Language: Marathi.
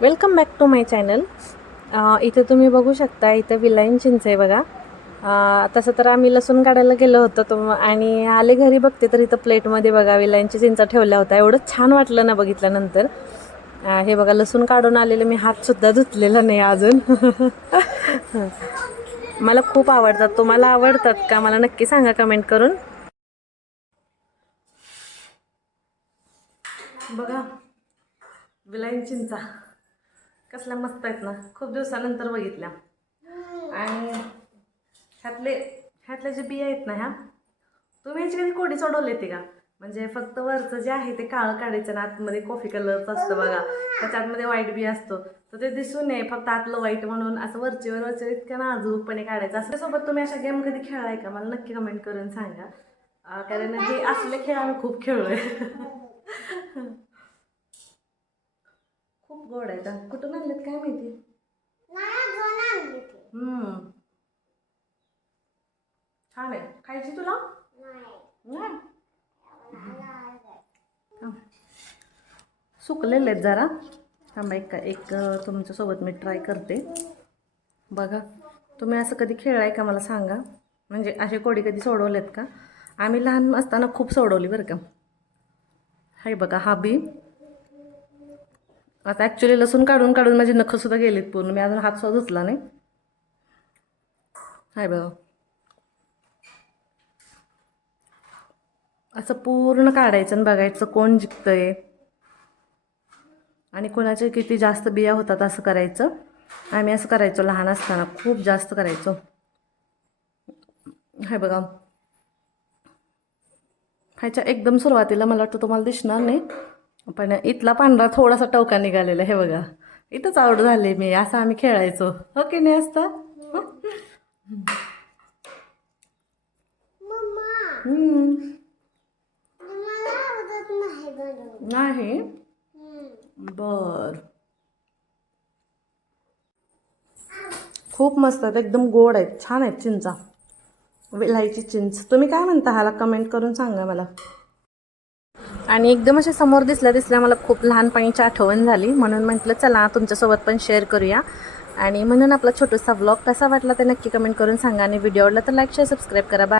Welcome back to my channel इथे तुम्ही बघू शकता इथं विलाईन चिंच आहे बघा. तसं तर आम्ही लसूण काढायला गेलो होतो तो आणि आले घरी बघते तर इथं प्लेटमध्ये बघा विलाईनची चिंचा ठेवल्या होत्या एवढं छान वाटलं ना बघितल्यानंतर. हे बघा लसूण काढून आलेलं मी हातसुद्धा धुतलेला नाही अजून. मला खूप आवडतात. तुम्हाला आवडतात का? मला नक्की सांगा कमेंट करून. बघा विलाईन चिंचा. कसल्या मस्त आहेत ना. खूप दिवसानंतर बघितल्या. आणि ह्यातले ह्यातल्या जे बिया आहेत ना ह्या तुम्ही ह्याची कधी कोडी सोडवले ते का? म्हणजे फक्त वरचं जे आहे ते काळं काढायचं ना आतमध्ये कॉफी कलरचं असतं बघा. त्याच्या आतमध्ये व्हाईट बी असतो. तर ते दिसू नये फक्त आतलं वाईट म्हणून असं वरचेवर वरचे इतक्या नाजूकपणे काढायचं. असं सोबत तुम्ही अशा गेम कधी खेळाय का? मला नक्की कमेंट करून सांगा. कारण हे असले खेळ आम्ही खूप खेळलोय. खूप गोड आहेत. कुठून आणलेत काय माहिती? हम्म. छान आहे. खायची तुला? नाही. सुकलेले आहेत जरा. थांबा एक एक तुमच्यासोबत मी ट्राय करते. बघा. तुम्ही असं कधी खेळलाय का मला सांगा? म्हणजे असे कोडी कधी सोडवलेत का? आम्ही लहान असताना खूप सोडवली बरं का. हाय बघा हा बी. आता ॲक्च्युली लसूण काढून काढून माझे नखंसुद्धा गेलेत पूर्ण. मी अजून हात सुद्धा धुतला नाही. हाय बघा. असं पूर्ण काढायचं आणि बघायचं कोण जिंकतंय. आणि कोणाचे किती जास्त बिया होतात असं करायचं. आम्ही असं करायचो लहान असताना. खूप जास्त करायचो. हाय बघा. ह्याच्या एकदम सुरुवातीला मला वाटतं तुम्हाला दिसणार नाही. पण इथला पांढरा थोडासा टवका निघालेला हे बघा. इथंच आवड झाले मी असं आम्ही खेळायचो. हो की नाही असता? हम्म. नाही बर. खूप मस्त आहेत एकदम गोड आहेत छान आहेत चिंचा. विलायची चिंच. तुम्ही काय म्हणता ह्याला कमेंट करून सांगा मला. आणि एकदम असे समोर दिसल्या दिसल्या मला खूप लहानपणीची आठवण झाली. म्हणून म्हटलं चला तुमच्यासोबत पण शेअर करूया. आणि म्हणून आपला छोटासा व्लॉग कसा वाटला ते नक्की कमेंट करून सांगा आणि व्हिडिओ आवडला तर लाईक शेअर सबस्क्राईब करा. बाय